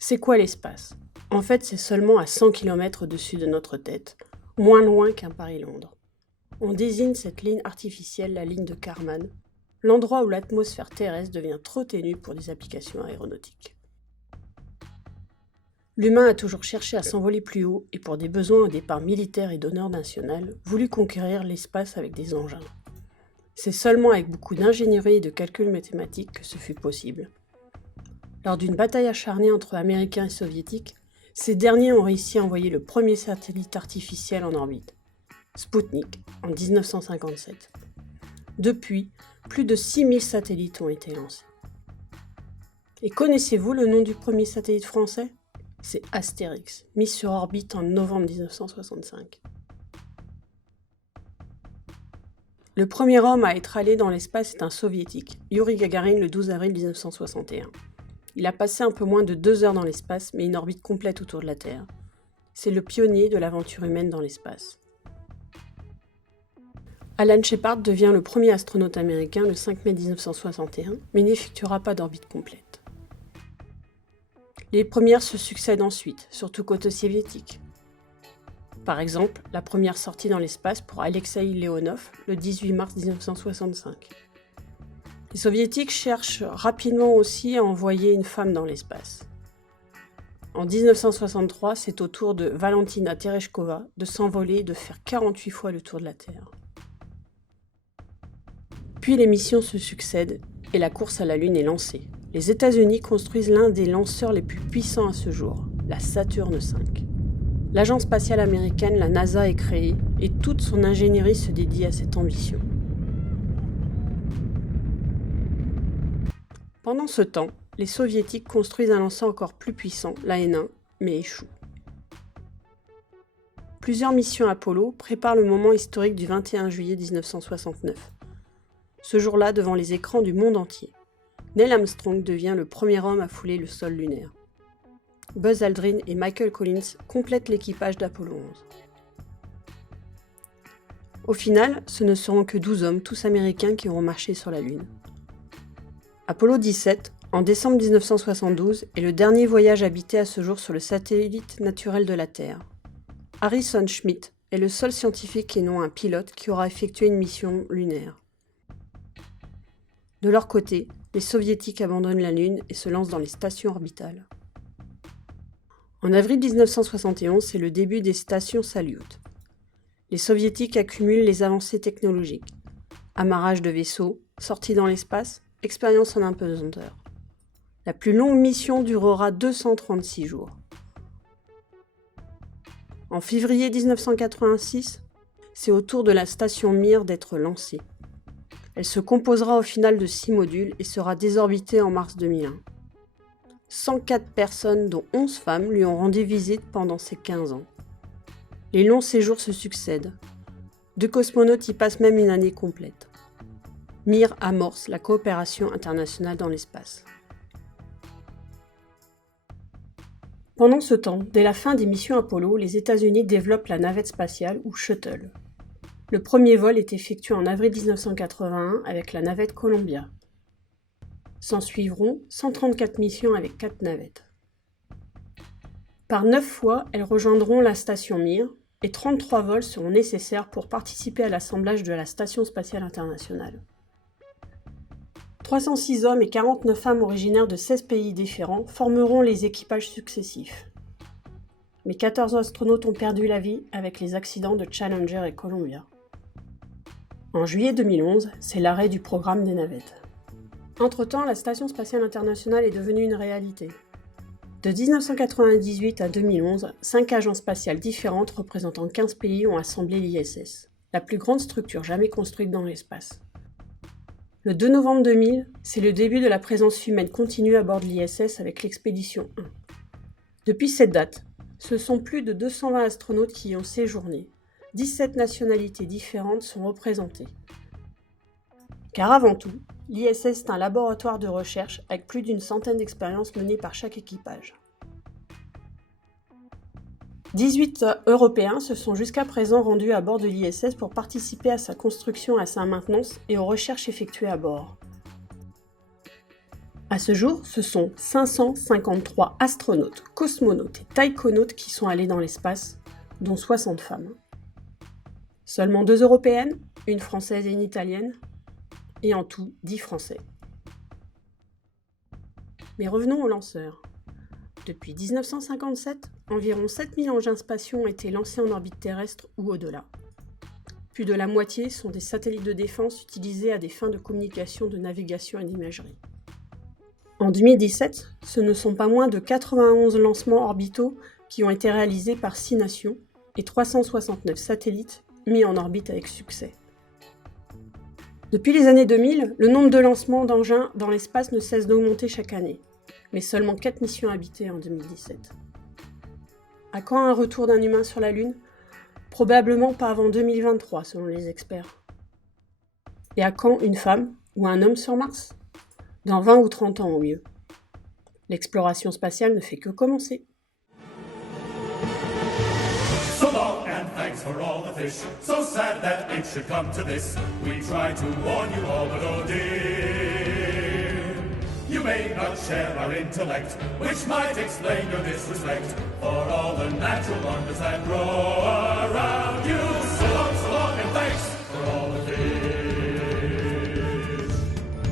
C'est quoi l'espace? En fait, c'est seulement à 100 km au-dessus de notre tête, moins loin qu'un Paris-Londres. On désigne cette ligne artificielle la ligne de Kármán, l'endroit où l'atmosphère terrestre devient trop ténue pour des applications aéronautiques. L'humain a toujours cherché à s'envoler plus haut et pour des besoins au départ militaires et d'honneur national, voulu conquérir l'espace avec des engins. C'est seulement avec beaucoup d'ingénierie et de calculs mathématiques que ce fut possible. Lors d'une bataille acharnée entre Américains et Soviétiques, ces derniers ont réussi à envoyer le premier satellite artificiel en orbite, Sputnik, en 1957. Depuis, plus de 6000 satellites ont été lancés. Et connaissez-vous le nom du premier satellite français? C'est Astérix, mis sur orbite en novembre 1965. Le premier homme à être allé dans l'espace est un soviétique, Youri Gagarin, le 12 avril 1961. Il a passé un peu moins de 2 heures dans l'espace, mais une orbite complète autour de la Terre. C'est le pionnier de l'aventure humaine dans l'espace. Alan Shepard devient le premier astronaute américain le 5 mai 1961, mais n'effectuera pas d'orbite complète. Les premières se succèdent ensuite, surtout côté soviétique. Par exemple, la première sortie dans l'espace pour Alexei Leonov le 18 mars 1965. Les soviétiques cherchent rapidement aussi à envoyer une femme dans l'espace. En 1963, c'est au tour de Valentina Tereshkova de s'envoler et de faire 48 fois le tour de la Terre. Puis les missions se succèdent et la course à la Lune est lancée. Les États-Unis construisent l'un des lanceurs les plus puissants à ce jour, la Saturn V. L'agence spatiale américaine, la NASA, est créée et toute son ingénierie se dédie à cette ambition. Pendant ce temps, les Soviétiques construisent un lanceur encore plus puissant, la N1, mais échouent. Plusieurs missions Apollo préparent le moment historique du 21 juillet 1969. Ce jour-là, devant les écrans du monde entier, Neil Armstrong devient le premier homme à fouler le sol lunaire. Buzz Aldrin et Michael Collins complètent l'équipage d'Apollo 11. Au final, ce ne seront que 12 hommes, tous américains, qui auront marché sur la Lune. Apollo 17, en décembre 1972, est le dernier voyage habité à ce jour sur le satellite naturel de la Terre. Harrison Schmitt est le seul scientifique et non un pilote qui aura effectué une mission lunaire. De leur côté, les Soviétiques abandonnent la Lune et se lancent dans les stations orbitales. En avril 1971, c'est le début des stations Salyut. Les Soviétiques accumulent les avancées technologiques. Amarrage de vaisseaux, sortie dans l'espace, expérience en apesanteur. La plus longue mission durera 236 jours. En février 1986, c'est au tour de la station Mir d'être lancée. Elle se composera au final de 6 modules et sera désorbitée en mars 2001. 104 personnes, dont 11 femmes, lui ont rendu visite pendant ces 15 ans. Les longs séjours se succèdent. 2 cosmonautes y passent même une année complète. Mir amorce la coopération internationale dans l'espace. Pendant ce temps, dès la fin des missions Apollo, les États-Unis développent la navette spatiale ou Shuttle. Le premier vol est effectué en avril 1981 avec la navette Columbia. S'en suivront 134 missions avec 4 navettes. Par 9 fois, elles rejoindront la station Mir et 33 vols seront nécessaires pour participer à l'assemblage de la Station spatiale internationale. 306 hommes et 49 femmes originaires de 16 pays différents formeront les équipages successifs. Mais 14 astronautes ont perdu la vie avec les accidents de Challenger et Columbia. En juillet 2011, c'est l'arrêt du programme des navettes. Entre-temps, la Station spatiale internationale est devenue une réalité. De 1998 à 2011, 5 agences spatiales différentes représentant 15 pays ont assemblé l'ISS, la plus grande structure jamais construite dans l'espace. Le 2 novembre 2000, c'est le début de la présence humaine continue à bord de l'ISS avec l'expédition 1. Depuis cette date, ce sont plus de 220 astronautes qui y ont séjourné. 17 nationalités différentes sont représentées. Car avant tout, l'ISS est un laboratoire de recherche avec plus d'une centaine d'expériences menées par chaque équipage. 18 Européens se sont jusqu'à présent rendus à bord de l'ISS pour participer à sa construction et à sa maintenance et aux recherches effectuées à bord. À ce jour, ce sont 553 astronautes, cosmonautes et taïkonautes qui sont allés dans l'espace, dont 60 femmes. Seulement 2 Européennes, une Française et une Italienne, et en tout 10 Français. Mais revenons aux lanceurs. Depuis 1957, environ 7000 engins spatiaux ont été lancés en orbite terrestre ou au-delà. Plus de la moitié sont des satellites de défense utilisés à des fins de communication, de navigation et d'imagerie. En 2017, ce ne sont pas moins de 91 lancements orbitaux qui ont été réalisés par 6 nations et 369 satellites mis en orbite avec succès. Depuis les années 2000, le nombre de lancements d'engins dans l'espace ne cesse d'augmenter chaque année, mais seulement 4 missions habitées en 2017. À quand un retour d'un humain sur la Lune ? Probablement pas avant 2023 selon les experts. Et à quand une femme ou un homme sur Mars ? Dans 20 ou 30 ans au mieux. L'exploration spatiale ne fait que commencer. So long and thanks for all the fish. So sad that it should come to this. We tried to warn you all, but oh dear, you may not share our intellect, which might explain your disrespect for all the natural wonders that grow